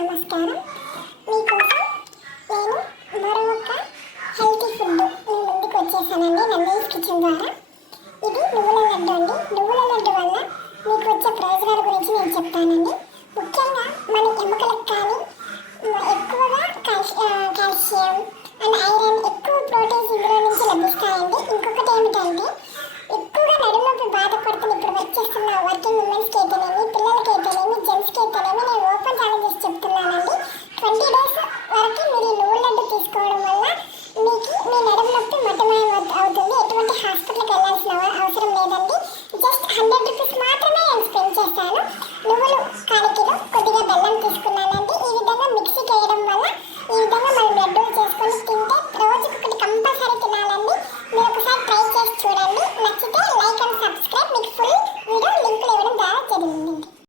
నమస్కారం. మీకోసం నేను మరొక హెల్తీ ఫుడ్ మీ ముందుకు వచ్చేసానండి నన్నీస్ కిచెన్ ద్వారా. ఇది నువ్వుల లడ్డు అండి. నువ్వుల లడ్డు వల్ల మీకు వచ్చే ప్రయోజనాల గురించి నేను